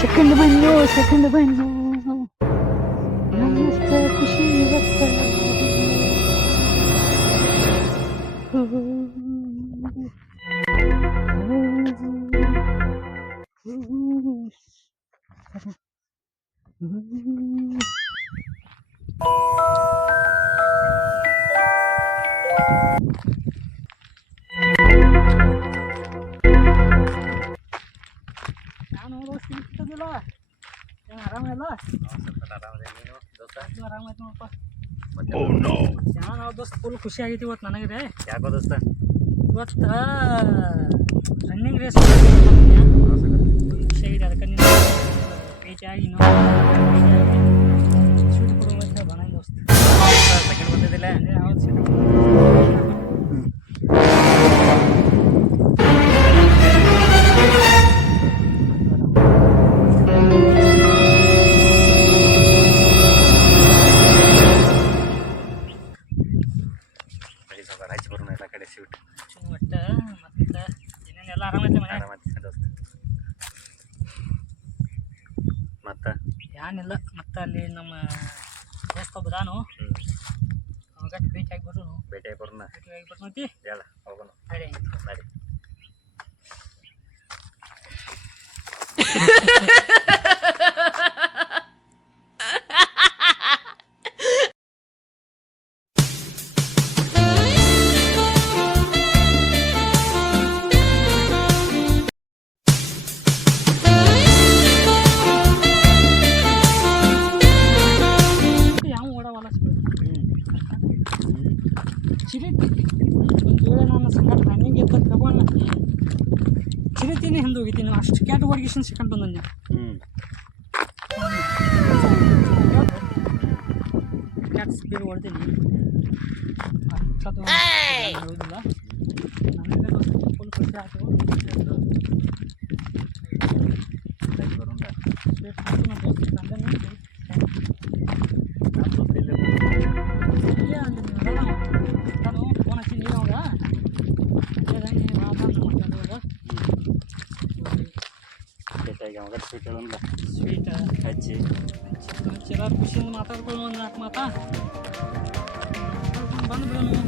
Second ಬಂದು second ಬಂದು ನಮ್ಮಷ್ಟ ಖುಷಿ ಇವತ್ತ ನಾನು ನಾವು ದೋಸ್ತ ಫುಲ್ ಖುಷಿ ಆಗೈತಿ ಇವತ್ತು ನನಗಿದೆ ಯಾಕೋ ದೋಸ್ತ? ಇವತ್ತು ರನ್ನಿಂಗ್ ರೇಸ್ ಖುಷಿ ಆಗಿದೆ ಅದಕ್ಕೆ ನೀನು ಪೇಜ್ ಆಗಿ ಸ್ವೀಟ್ ಏನಿಲ್ಲ ಮತ್ತು ಅಲ್ಲಿ ನಮ್ಮ ದೋಸ್ತ ಬದಾನು ಅವಾಗ ಭೇಟಿ ಆಗಿ ಬರೋನು. ಭೇಟಿ ಬರೋಣ. ಭೇಟಿ ಆಗಿ ಬರ್ತೈತಿ ಹೇಳ ಹೋಗೋಣ. ಹಿಂದೆ ಹೋಗಿದ್ದೀನಿ ಅಷ್ಟು ಕ್ಯಾಟ್ ವರ್ಗೇಷನ್ ಸಿಕ್ಕಂಡು ಬಂದಂಗೆ ಹ್ಞೂ ಕ್ಯಾಟ್ ಸ್ಪೀಡ್ ಹೊಡ್ತೀನಿ ಅಷ್ಟೊತ್ತು ಹೇಳೋದಿಲ್ಲ ನನಗೆ ಫುಲ್ ಖುಷಿ ಆಯ್ತು ರಾಜಿ ಭೇಟಿಯಾಗಿ ಅವಾಗ ಸ್ವೀಟ್ ಹೇಳೋಣ ಸ್ವೀಟ್ ಹಚ್ಚಿ ಚಿರ ಖುಷಿಯಿಂದ ಮಾತಾಡ್ಕೊಳ್ಳೋ ಒಂದು ನಾಲ್ಕು ಮಾತಾ ಬಂದು ಬಿಡೋನು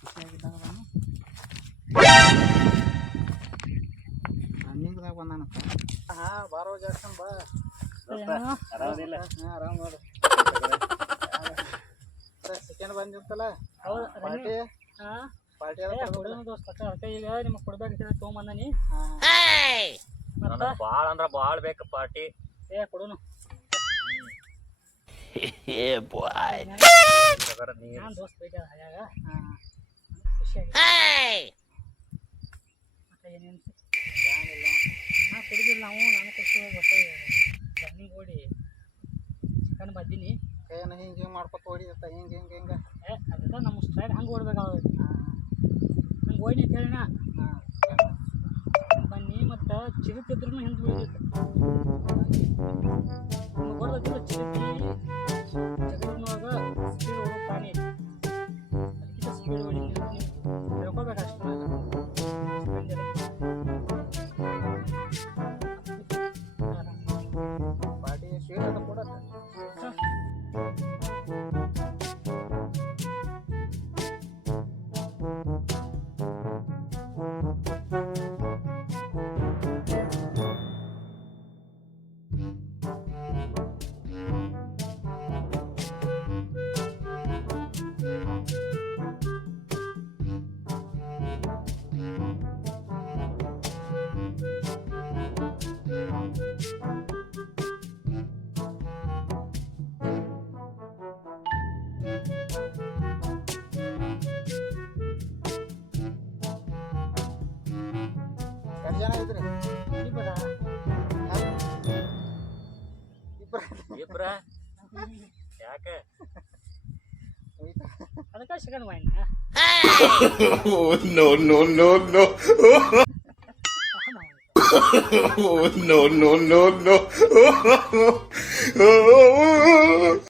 ಖುಷಿಯಾಗಿದ್ದಾಗ ರನ್ನಿಂಗ್ದಾಗ ಬಂದಾನಪ್ಪ? ಹಾಂ ಬಾರೋ ಜಾಕ್ಸನ್ ಬಾ. ದೋಸ್ತ ಆರಾಮದಿಲ್ಲ ಹಾಂ ಆರಾಮ್ ನೋಡು. ಸೆಕೆಂಡ್ ಬಂದಿರ್ತಲ್ಲ ಹೌದು ಪಾರ್ಟಿ? ಹಾಂ? ಪಾರ್ಟಿ ಈಗ ನಿಮಗೆ ಕೊಡ್ಬೇಕಂತ ತೊಗೊಂಬಂದಾನಿ. ಭಾಳ ಅಂದ್ರೆ ಭಾಳ ಬೇಕು ಪಾರ್ಟಿ. ಏ ಕೊಡೋನು. ಏ ನೀರು ನಾನು ದೋಸ್ತ ಬೇಕು ಹ್ಯಾಗ ಹಾಂ. ನಾ ಕುಡಿದಿಲ್ಲ ನಾವು ನಾನು ಖುಷಿ ಗೊತ್ತ ರನ್ನಿಂಗ್ ಓಡಿ ಚಿಕನ್ ಬದ್ದೀನಿ ಹಿಂಗೆ ಹಿಂಗೆ ಮಾಡ್ಕೊತ ಹೊಡಿದತ್ತ ಹಿಂಗೆ ಹಿಂಗೆ ಹಿಂಗೆ ಏ ನಮ್ಮ ಸ್ಟ್ರೈಟ್ ಹಂಗೆ ಓಡ್ಬೇಕಾಗುತ್ತೆ ಹಾಂ ಹಂಗೆ ಓಡಿ ಅಂತ ಹೇಳೋಣ ಬನ್ನಿ ಮತ್ತು ಚಿರುತಿದ್ರು ಹಿಂದೆ ಓಡೋ ಪ್ರಾಣಿ ಅದಕ್ಕಿಂತ speed ಜನ ಇದ್ರಿ ಇಬ್ಬರ ಇಬ್ರ ಇಬ್ರ ಯಾಕ ಅದಕ್ಕೆ second wine Oh no no no no! Oh no no no no!